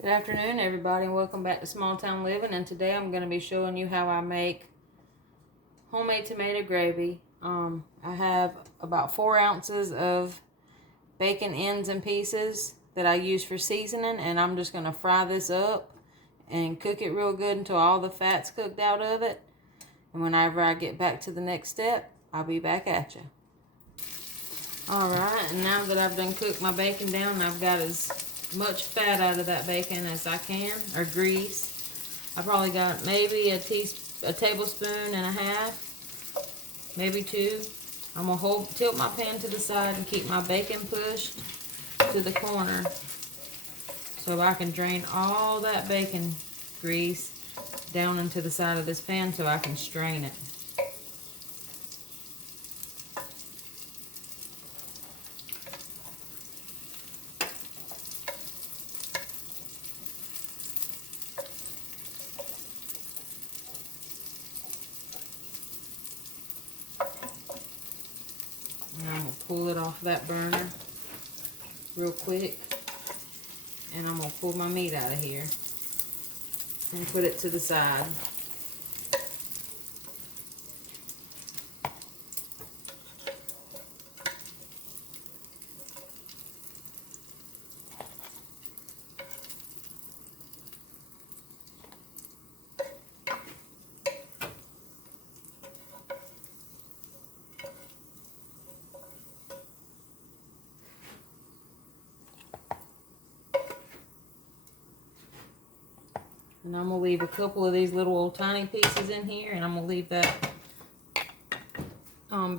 Good afternoon, everybody, and welcome back to Small Town Living. And today I'm going to be showing you how I make homemade tomato gravy. I have about 4 ounces of bacon ends and pieces that I use for seasoning, and I'm just going to fry this up and cook it real good until all the fat's cooked out of it. And whenever I get back to the next step, I'll be back at you. Alright, and now that I've done cooked my bacon down, I've got as much fat out of that bacon as I can, or grease. I probably got maybe a tablespoon and a half, maybe 2. I'm gonna tilt my pan to the side and keep my bacon pushed to the corner so I can drain all that bacon grease down into the side of this pan so I can strain it. And I'm going to pull it off that burner real quick. And I'm going to pull my meat out of here and put it to the side. And I'm going to leave a couple of these little old tiny pieces in here, and I'm going to leave that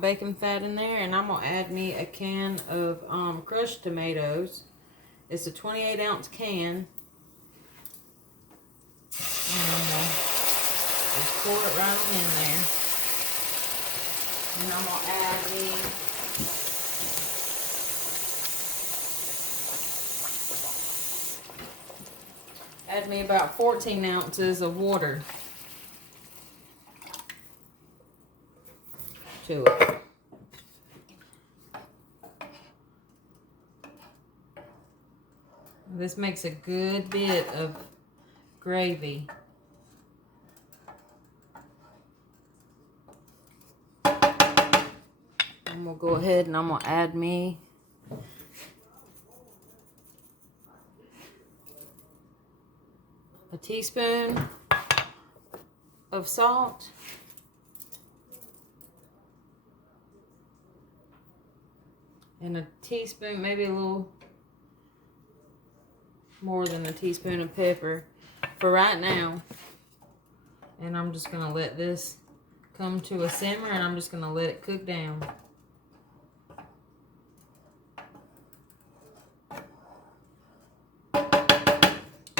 bacon fat in there, and I'm going to add me a can of crushed tomatoes. It's a 28-ounce can. And I'm going to just pour it right on in there. And I'm going to add me about 14 ounces of water to it. This makes a good bit of gravy. I'm going to go ahead and I'm going to add me a teaspoon of salt, and a teaspoon, maybe a little more than a teaspoon of pepper for right now. And I'm just going to let this come to a simmer, and I'm just going to let it cook down.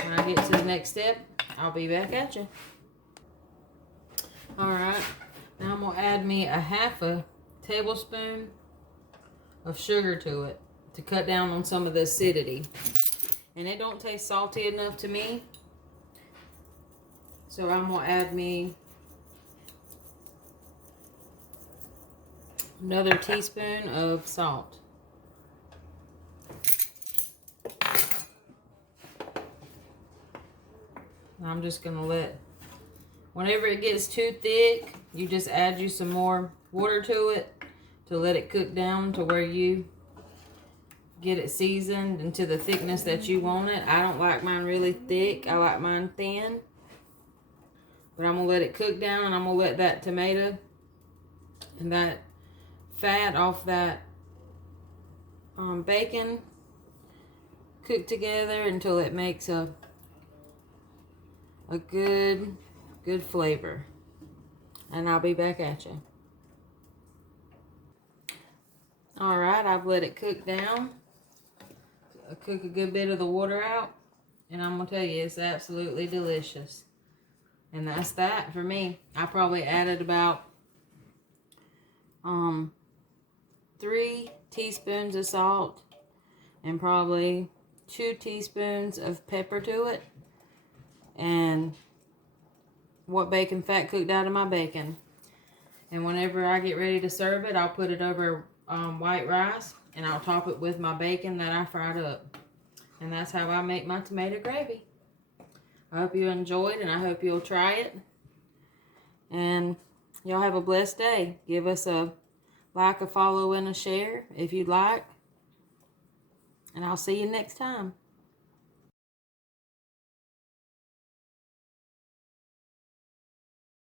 When I get to the next step, I'll be back at you. Alright, now I'm going to add me a half a tablespoon of sugar to it to cut down on some of the acidity. And it don't taste salty enough to me. So I'm going to add me another teaspoon of salt. And I'm just going to whenever it gets too thick, you just add you some more water to it to let it cook down to where you get it seasoned into the thickness that you want it. I don't like mine really thick. I like mine thin. But I'm going to let it cook down, and I'm going to let that tomato and that fat off that bacon cook together until it makes a good flavor. And I'll be back at you. Alright, I've let it cook down. Cook a good bit of the water out, and I'm gonna tell you, it's absolutely delicious. And that's that for me. I probably added about 3 teaspoons of salt and probably 2 teaspoons of pepper to it, and what bacon fat cooked out of my bacon. And whenever I get ready to serve it, I'll put it over white rice, and I'll top it with my bacon that I fried up. And that's how I make my tomato gravy. I hope you enjoyed, and I hope you'll try it. And y'all have a blessed day. Give us a like, a follow, and a share if you'd like. And I'll see you next time.